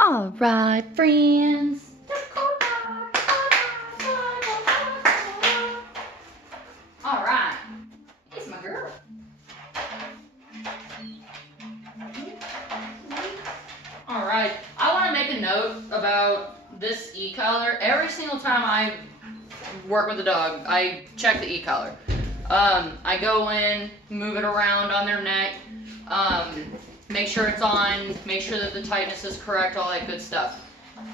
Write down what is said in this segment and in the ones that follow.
All right, friends. All right. It's my girl. All right. I want to make a note about this e-collar. Every single time I work with a dog, I check the e-collar. I go in, move it around on their neck, make sure it's on, make sure that the tightness is correct, all that good stuff.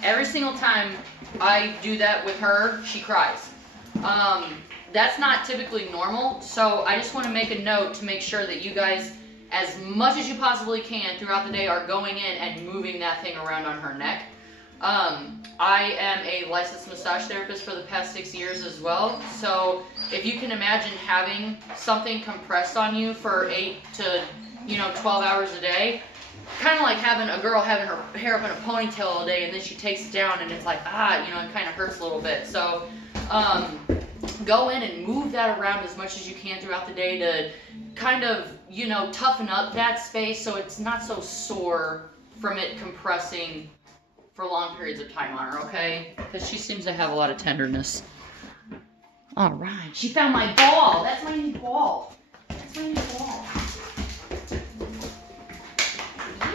Every single time I do that with her, she cries. That's not typically normal, so I just want to make a note to make sure that you guys, as much as you possibly can throughout the day, are going in and moving that thing around on her neck. I am a licensed massage therapist for the past 6 years as well, so if you can imagine having something compressed on you for 8 to 12 hours a day, kind of like having a girl having her hair up in a ponytail all day and then she takes it down and it's like, it kind of hurts a little bit. So go in and move that around as much as you can throughout the day to kind of, toughen up that space so it's not so sore from it compressing for long periods of time on her, okay? Because she seems to have a lot of tenderness. All right, she found my ball. That's my new ball. That's my new ball.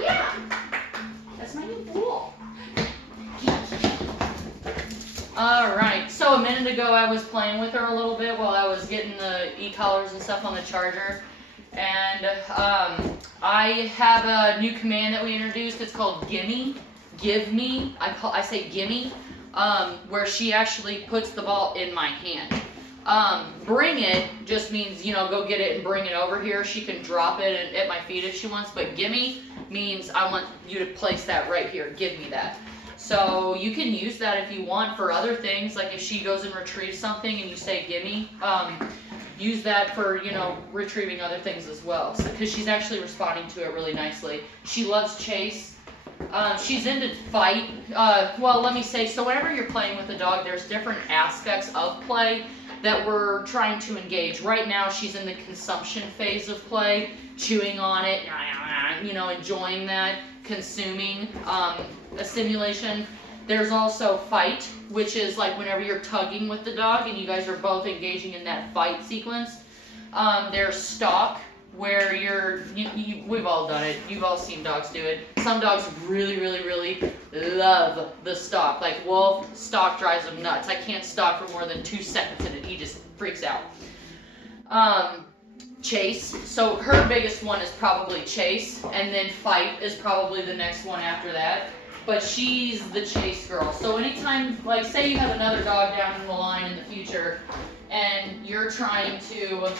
Yeah, that's my new ball. All right, so a minute ago I was playing with her a little bit while I was getting the e-collars and stuff on the charger. And I have a new command that we introduced. It's called gimme. Give me, I say gimme, where she actually puts the ball in my hand. Bring it just means, go get it and bring it over here. She can drop it at my feet if she wants, but gimme means I want you to place that right here. Give me that. So you can use that if you want for other things, like if she goes and retrieves something and you say gimme, use that for, retrieving other things as well. So, because she's actually responding to it really nicely. She loves chase. She's into fight. Well, let me say, so whenever you're playing with a dog, there's different aspects of play that we're trying to engage. Right now, she's in the consumption phase of play, chewing on it, enjoying that, consuming a stimulation. There's also fight, which is like whenever you're tugging with the dog and you guys are both engaging in that fight sequence. There's stalk, where we've all done it. You've all seen dogs do it. Some dogs really, really, really love the stalk. Like Wolf, stalk drives him nuts. I can't stalk for more than 2 seconds in it. He just freaks out. Chase. So her biggest one is probably chase, and then fight is probably the next one after that. But she's the chase girl. So anytime, like say you have another dog down in the line in the future, and you're trying to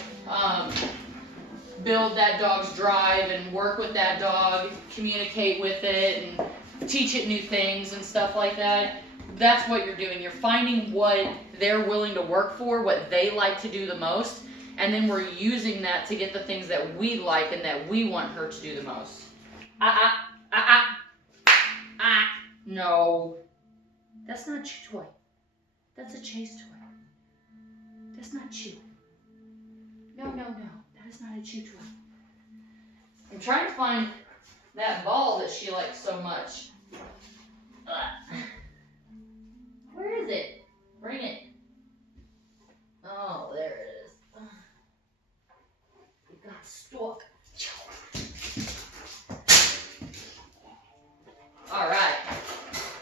build that dog's drive and work with that dog, communicate with it, and teach it new things and stuff like that. That's what you're doing. You're finding what they're willing to work for, what they like to do the most, and then we're using that to get the things that we like and that we want her to do the most. No. That's not a chew toy. That's a chase toy. That's not chew. No. That is not a chew toy. I'm trying to find that ball that she likes so much. Where is it? Bring it. Oh, there it is. It got stuck. All right.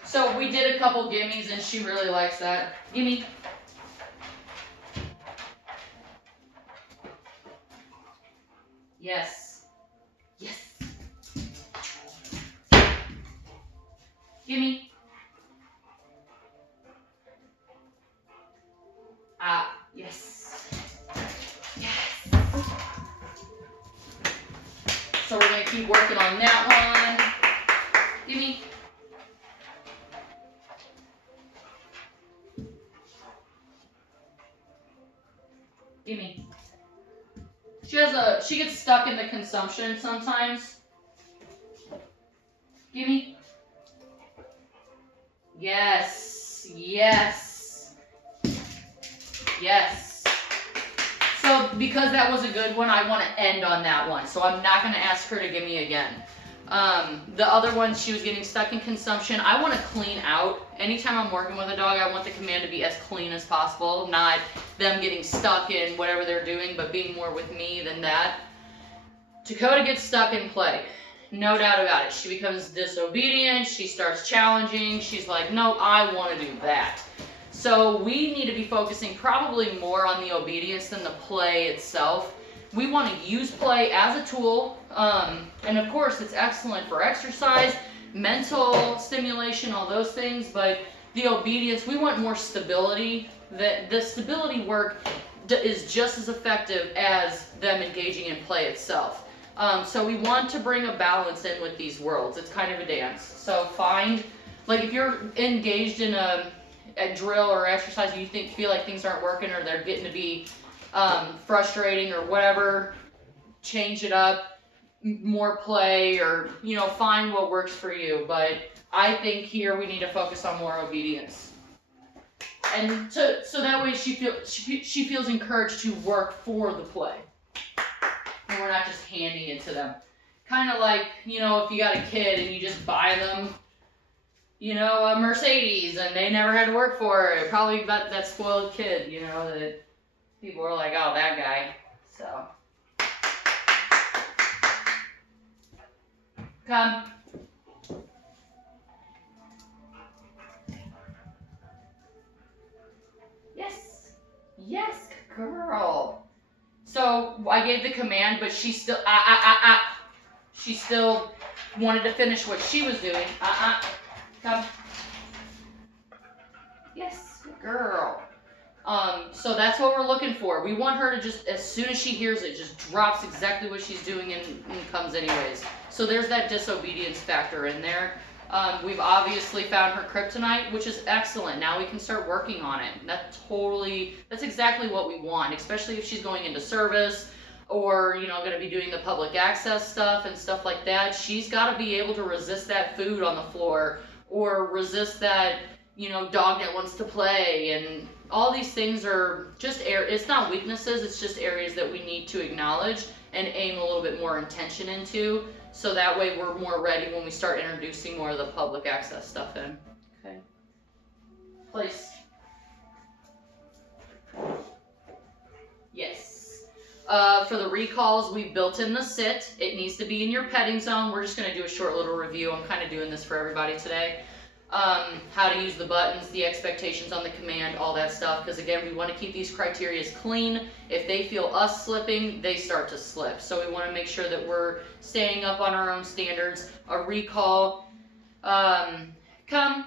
So we did a couple gimmies and she really likes that. Gimme. Yes. Yes. Gimme. Yes. Yes. So we're going to keep working on that one. Gimme. Gimme. She gets stuck in the consumption sometimes. Gimme. Yes. Yes. Yes. So because that was a good one, I want to end on that one. So I'm not going to ask her to give me again. The other one, she was getting stuck in consumption. I want to clean out. Anytime I'm working with a dog, I want the command to be as clean as possible, not them getting stuck in whatever they're doing, but being more with me than that. Takoda gets stuck in play. No doubt about it. She becomes disobedient. She starts challenging. She's like, no, I want to do that. So we need to be focusing probably more on the obedience than the play itself. We want to use play as a tool, and of course it's excellent for exercise, mental stimulation, all those things, but the obedience, we want more stability. The stability work is just as effective as them engaging in play itself. So we want to bring a balance in with these worlds. It's kind of a dance. So find, like if you're engaged in a drill or exercise and you feel like things aren't working or they're getting to be frustrating or whatever, change it up, more play, or find what works for you. But I think here we need to focus on more obedience, and so that way she feels encouraged to work for the play, and we're not just handing it to them. Kind of like if you got a kid and you just buy them a Mercedes and they never had to work for it. Probably that spoiled kid, that people are like, oh, that guy. So, come. Yes. Yes, girl. So I gave the command, but she still, She still wanted to finish what she was doing. Come. Yes, good girl. So that's what we're looking for. We want her to just, as soon as she hears it, just drops exactly what she's doing and comes anyways. So there's that disobedience factor in there. We've obviously found her kryptonite, which is excellent. Now we can start working on it. That's exactly what we want, especially if she's going into service or, going to be doing the public access stuff and stuff like that. She's got to be able to resist that food on the floor or resist that, dog that wants to play, and all these things are just it's not weaknesses, it's just areas that we need to acknowledge and aim a little bit more intention into, so that way we're more ready when we start introducing more of the public access stuff in. Okay. Place. Yes. For the recalls, we've built in the sit. It needs to be in your petting zone. We're just going to do a short little review. I'm kind of doing this for everybody today. How to use the buttons, the expectations on the command, all that stuff, because again, we want to keep these criteria clean. If they feel us slipping, they start to slip. So we want to make sure that we're staying up on our own standards. A recall, come,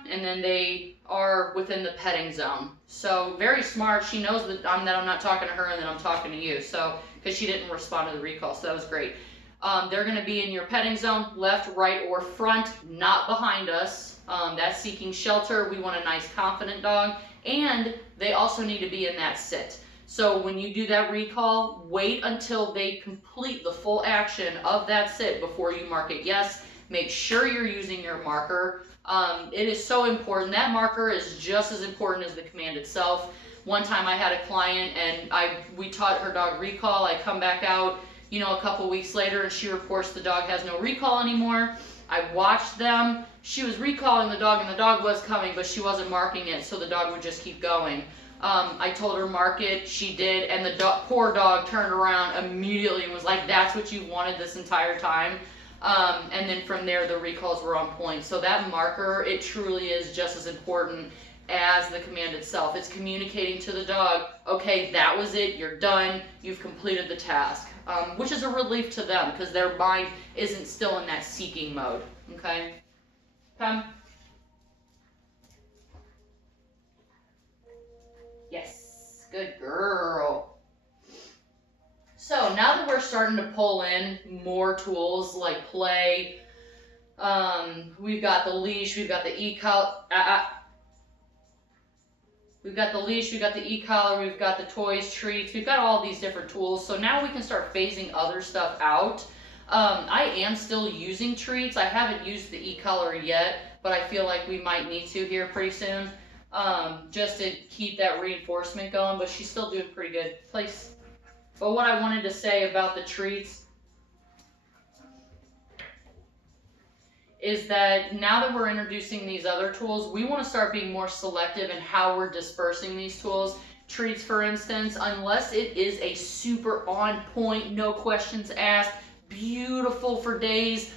and then they are within the petting zone. So very smart. She knows that I'm not talking to her and that I'm talking to you. So because she didn't respond to the recall, so that was great. They're going to be in your petting zone, left, right, or front, not behind us. That's seeking shelter. We want a nice, confident dog. And they also need to be in that sit. So when you do that recall, wait until they complete the full action of that sit before you mark it yes. Make sure you're using your marker. It is so important. That marker is just as important as the command itself. One time I had a client and we taught her dog recall. I come back out, a couple weeks later, and she reports the dog has no recall anymore. I watched them. She was recalling the dog and the dog was coming, but she wasn't marking it, so the dog would just keep going. I told her mark it, she did, and the poor dog turned around immediately and was like, that's what you wanted this entire time. And then from there, the recalls were on point. So that marker, it truly is just as important as the command itself. It's communicating to the dog, okay, that was it, you're done, you've completed the task, which is a relief to them because their mind isn't still in that seeking mode. Okay, come. Yes, good girl. So now that we're starting to pull in more tools like play, we've got the leash, we've got the e-collar, we've got the leash, we've got the e-collar, we've got the toys, treats, we've got all these different tools. So now we can start phasing other stuff out. I am still using treats. I haven't used the e-collar yet, but I feel like we might need to here pretty soon, just to keep that reinforcement going, but she's still doing pretty good. Place. But what I wanted to say about the treats, is that now that we're introducing these other tools, we want to start being more selective in how we're dispersing these tools. Treats, for instance, unless it is a super on point, no questions asked, beautiful for days,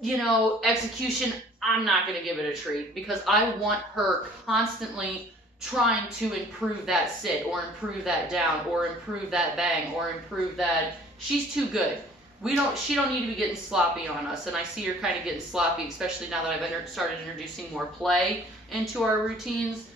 you know, execution, I'm not going to give it a treat because I want her constantly trying to improve that sit or improve that down or improve that bang or improve that. She's too good. She don't need to be getting sloppy on us, and I see her kind of getting sloppy, especially now that I've started introducing more play into our routines.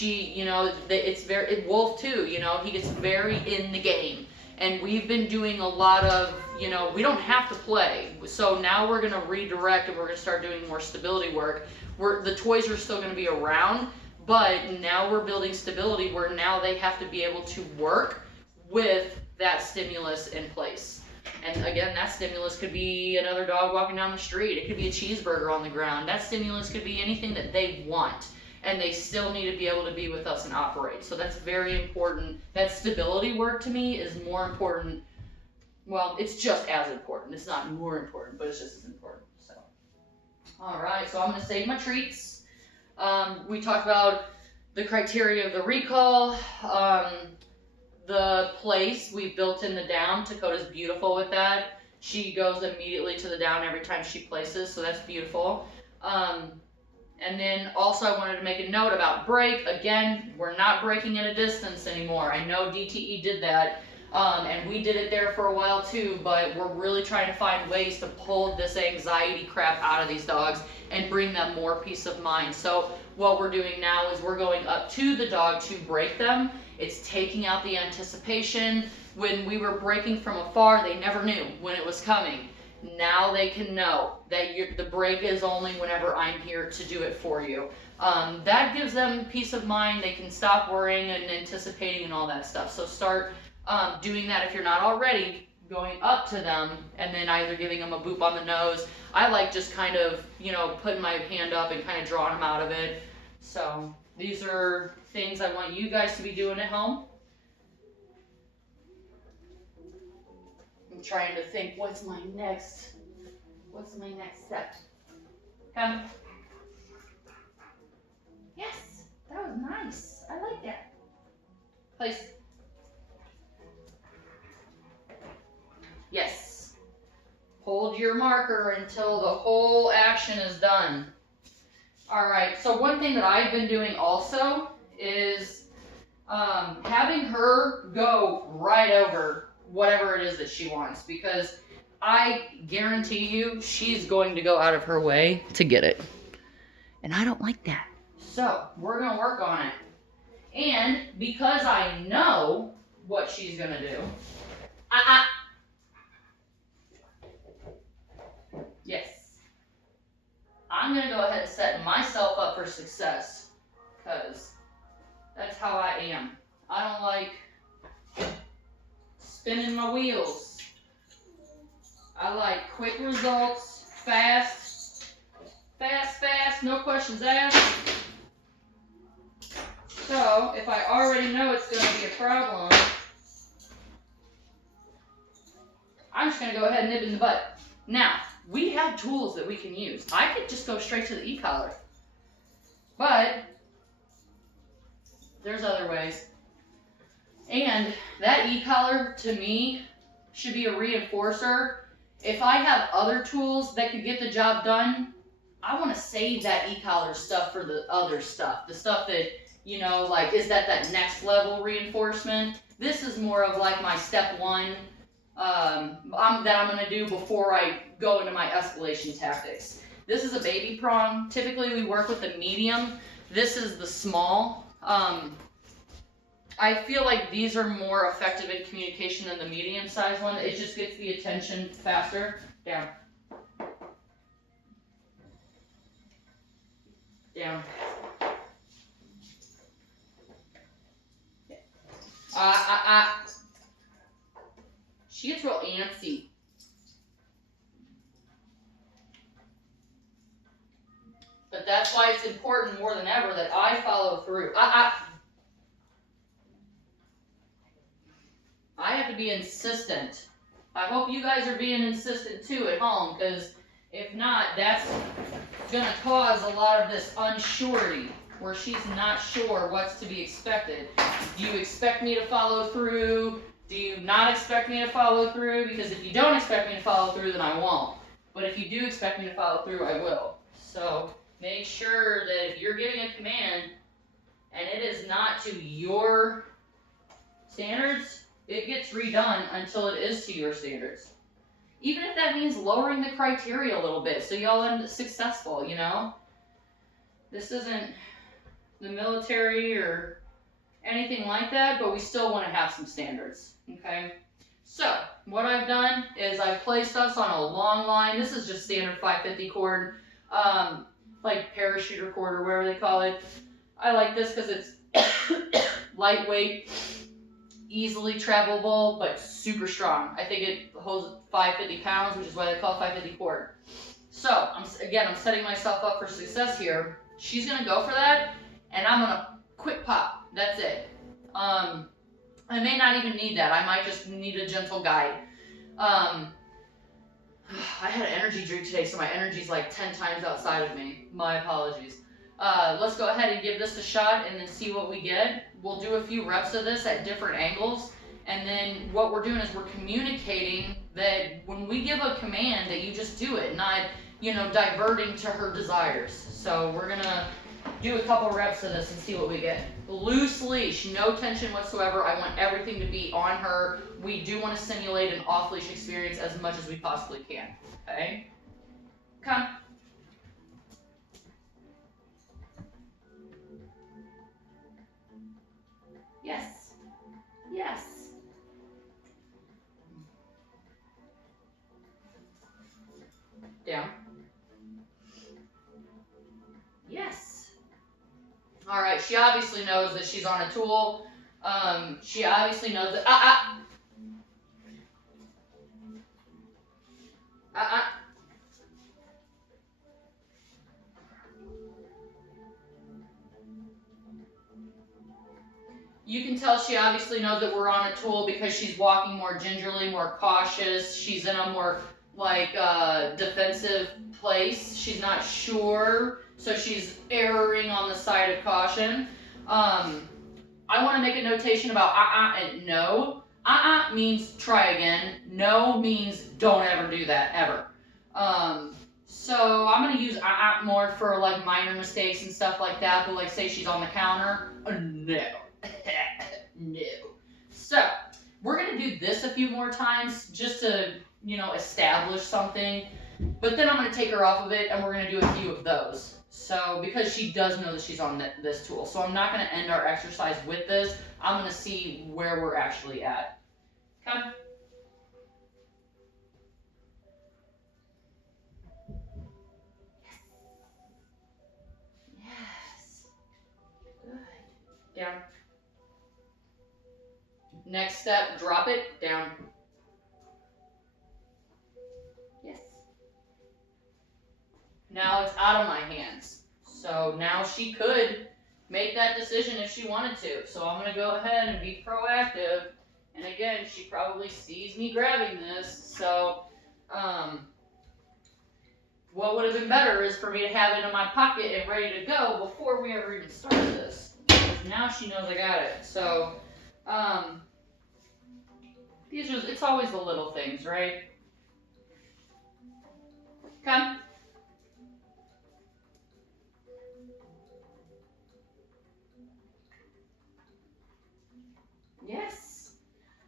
You know, it's very, Wolf too, you know, he gets very in the game. And we've been doing a lot of, you know, we don't have to play. So now we're going to redirect and we're going to start doing more stability work. The toys are still going to be around, but now we're building stability where now they have to be able to work with that stimulus in place. And again, that stimulus could be another dog walking down the street. It could be a cheeseburger on the ground. That stimulus could be anything that they want. And they still need to be able to be with us and operate. So that's very important. That stability work to me is more important. Well, it's just as important. It's not more important, but it's just as important. So, all right. So I'm going to save my treats. We talked about the criteria of the recall. The place, we built in the down. Takoda's beautiful with that. She goes immediately to the down every time she places, so that's beautiful. And then also I wanted to make a note about break. Again, we're not breaking at a distance anymore. I know DTE did that, and we did it there for a while too, but we're really trying to find ways to pull this anxiety crap out of these dogs and bring them more peace of mind. So what we're doing now is we're going up to the dog to break them. It's taking out the anticipation. When we were breaking from afar, they never knew when it was coming. Now they can know that the break is only whenever I'm here to do it for you. That gives them peace of mind. They can stop worrying and anticipating and all that stuff. So start doing that if you're not already, going up to them and then either giving them a boop on the nose. I like just kind of, you know, putting my hand up and kind of drawing them out of it. So these are things I want you guys to be doing at home. I'm trying to think, what's my next step? Come. Yes, that was nice. I like that. Place. Yes. Hold your marker until the whole action is done. All right, so one thing that I've been doing also is having her go right over whatever it is that she wants, because I guarantee you she's going to go out of her way to get it. And I don't like that. So we're going to work on it. And because I know what she's going to do, yes, I'm going to go ahead and set myself up for success, because that's how I am. I don't like spinning my wheels. I like quick results, fast, no questions asked. So if I already know it's going to be a problem, I'm just going to go ahead and nip it in the butt. Now, we have tools that we can use. I could just go straight to the e-collar, but there's other ways. And that e-collar, to me, should be a reinforcer. If I have other tools that could get the job done, I want to save that e-collar stuff for the other stuff. The stuff that, you know, like, is that next level reinforcement? This is more of like my step one that I'm going to do before I go into my escalation tactics. This is a baby prong. Typically we work with the medium. This is the small. I feel like these are more effective in communication than the medium-sized one. It just gets the attention faster. Down. Down. She gets real antsy. But that's why it's important more than ever that I follow through. I have to be insistent. I hope you guys are being insistent too at home, because If not, that's gonna cause a lot of this unsurety, where she's not sure what's to be expected. Do you expect me to follow through? Do you not expect me to follow through? Because if you don't expect me to follow through, then I won't. But if you do expect me to follow through, I will. So make sure that if you're giving a command and it is not to your standards, it gets redone until it is to your standards. Even if that means lowering the criteria a little bit so y'all end up successful, you know? This isn't the military or anything like that, but we still want to have some standards, okay? So, what I've done is I've placed us on a long line. This is just standard 550 cord, like parachuter cord or whatever they call it. I like this because it's lightweight, easily travelable, but super strong. I think it holds 550 pounds, which is why they call it 550 cord. So, I'm setting myself up for success here. She's going to go for that, and I'm going to quick pop. That's it. I may not even need that. I might just need a gentle guide. I had an energy drink today, so my energy's like 10 times outside of me. My apologies. Let's go ahead and give this a shot and then see what we get. We'll do a few reps of this at different angles, and then what we're doing is we're communicating that when we give a command that you just do it, not, you know, diverting to her desires. So we're gonna do a couple reps of this and see what we get. Loose leash, no tension whatsoever. I want everything to be on her. We do want to simulate an off-leash experience as much as we possibly can, okay? Come. Yes. Yes. Down. Yes. All right, she obviously knows that she's on a tool. She obviously knows that, You can tell she obviously knows that we're on a tool because she's walking more gingerly, more cautious. She's in a more, like, defensive place. She's not sure, so she's erring on the side of caution. I want to make a notation about and no. Means try again. No means don't ever do that, ever. So I'm going to use more for, like, minor mistakes and stuff like that, but, like, say she's on the counter. No. No. So, we're going to do this a few more times just to, you know, establish something. But then I'm going to take her off of it and we're going to do a few of those. So, because she does know that she's on this tool. So, I'm not going to end our exercise with this. I'm going to see where we're actually at. Okay? Yes. Good. Down. Next step, drop it, down. Yes. Now it's out of my hands. So now she could make that decision if she wanted to. So I'm going to go ahead and be proactive. And again, she probably sees me grabbing this. So what would have been better is for me to have it in my pocket and ready to go before we ever even start this. Because now she knows I got it. So it's always the little things, right? Come. Yes.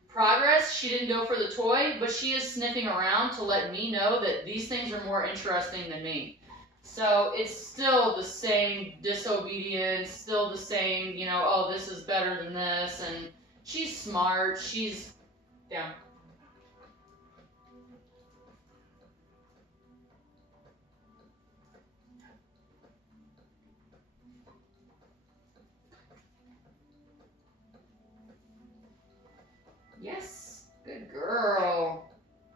Progress, she didn't go for the toy, but she is sniffing around to let me know that these things are more interesting than me. So it's still the same disobedience, still the same, you know, oh, this is better than this, and she's smart, she's down. Yes, good girl.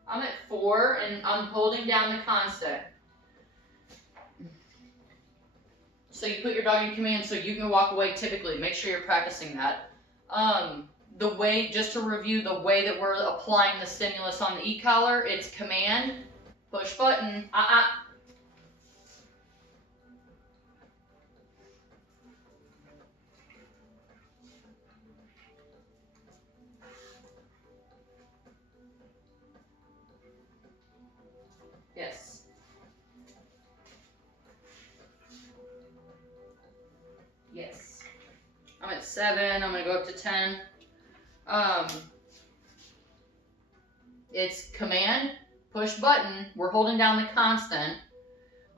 I'm at 4 and I'm holding down the constant. So you put your dog in command so you can walk away typically. Make sure you're practicing that. The way, just to review, the way that we're applying the stimulus on the e-collar, it's command, Push button. Yes. Yes. I'm at 7. I'm going to go up to 10. It's command, push button. We're holding down the constant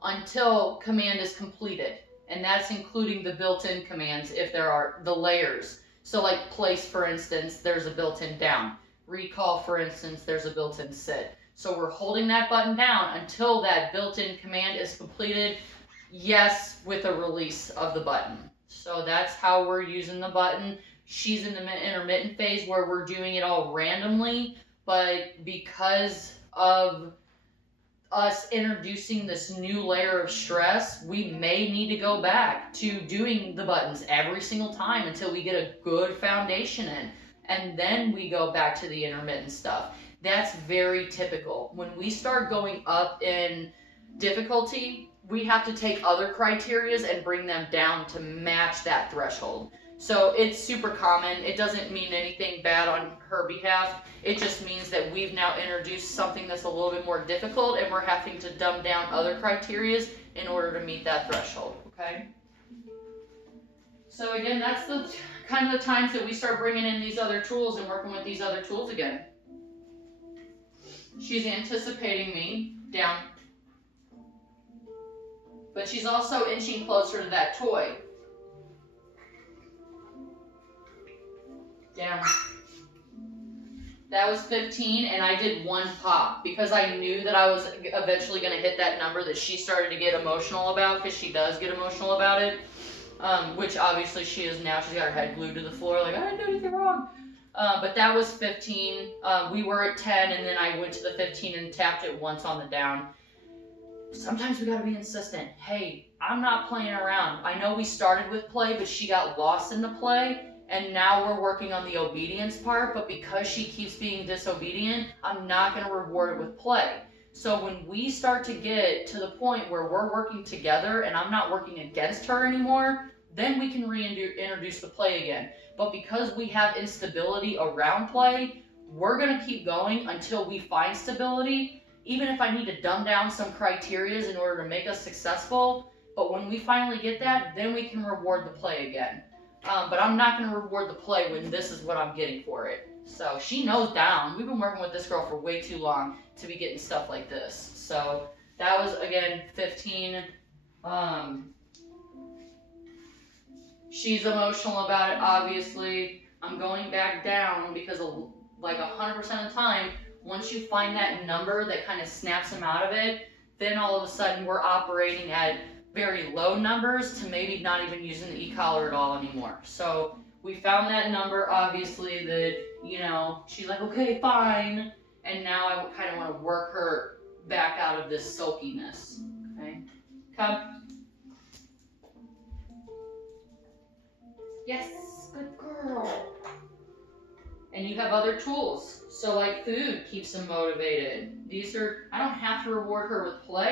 until command is completed. And that's including the built-in commands if there are the layers. So like place, for instance, there's a built-in down. Recall, for instance, there's a built-in sit. So we're holding that button down until that built-in command is completed. Yes, with a release of the button. So that's how we're using the button. She's in the intermittent phase where we're doing it all randomly, but because of us introducing this new layer of stress, we may need to go back to doing the buttons every single time until we get a good foundation in. And then we go back to the intermittent stuff. That's very typical. When we start going up in difficulty, we have to take other criterias and bring them down to match that threshold. So it's super common. It doesn't mean anything bad on her behalf. It just means that we've now introduced something that's a little bit more difficult and we're having to dumb down other criterias in order to meet that threshold, okay? So again, that's the kind of the times that we start bringing in these other tools and working with these other tools again. She's anticipating me down, but she's also inching closer to that toy. Down. That was 15, and I did 1 pop because I knew that I was eventually going to hit that number that she started to get emotional about, because she does get emotional about it, which obviously she is now. She's got her head glued to the floor like, I didn't do anything wrong. But that was 15. We were at 10, and then I went to the 15 and tapped it once on the down. Sometimes we got to be insistent. Hey, I'm not playing around. I know we started with play, but she got lost in the play. And now we're working on the obedience part, but because she keeps being disobedient, I'm not going to reward it with play. So when we start to get to the point where we're working together and I'm not working against her anymore, then we can reintroduce the play again. But because we have instability around play, we're going to keep going until we find stability, even if I need to dumb down some criterias in order to make us successful. But when we finally get that, then we can reward the play again. But I'm not going to reward the play when this is what I'm getting for it. So she knows down. We've been working with this girl for way too long to be getting stuff like this. So that was, again, 15. She's emotional about it, obviously. I'm going back down because like 100% of the time, once you find that number that kind of snaps them out of it, then all of a sudden we're operating at very low numbers to maybe not even using the e-collar at all anymore. So we found that number, obviously, that, you know, she's like, okay, fine. And now I kind of want to work her back out of this sulkiness. Okay? Come. Yes, good girl. And you have other tools. So like food keeps them motivated. These are, I don't have to reward her with play.